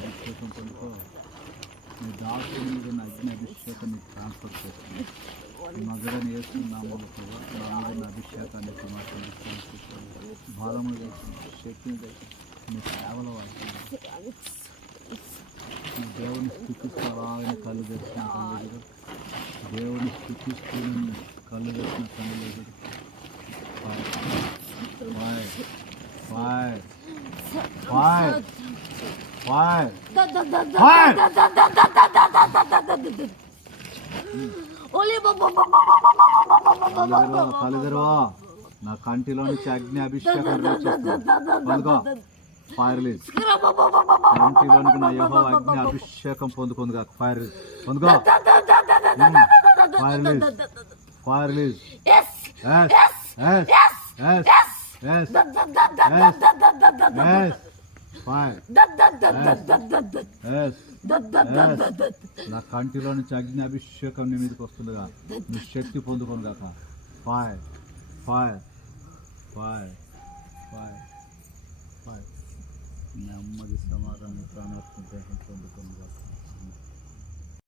అభిషేకం పడుకో నీ దాసుని మీద అభిషేకాన్ని ట్రాన్స్ఫర్ చేస్తుంది మగడని వేస్తున్నాము నా మీద అభిషేకాన్ని భారము శక్తిని నీ సేవల వాటి దేవుని స్థితిస్తారా ఆయన కళ్ళు తెచ్చిన కళ్ళు దేవుని స్థితిస్తూ కళ్ళు తెచ్చిన కళ్ళు ఫైర్ ఫైర్ ఫైర్ కలిదరవా నా కంటిలో నుంచి అగ్ని అభిషేకం ఫైర్ రిలీజ్ కంటిలోనికి నా యెహోవా అగ్ని అభిషేకం పొందుకుందిగా ఫైర్ పొందుకో ఫైర్ రిలీజ్ ఫైర్ రిలీజ్ నా కంటిలో నుంచి అగ్ని అభిషేకం నీ మీదకి వస్తుందిగా నీ శక్తి పొందుకోను కాక fire fire fire fire fire నెమ్మది సమాధానం ప్రాణాత్మ దేహం పొందుకోను కాక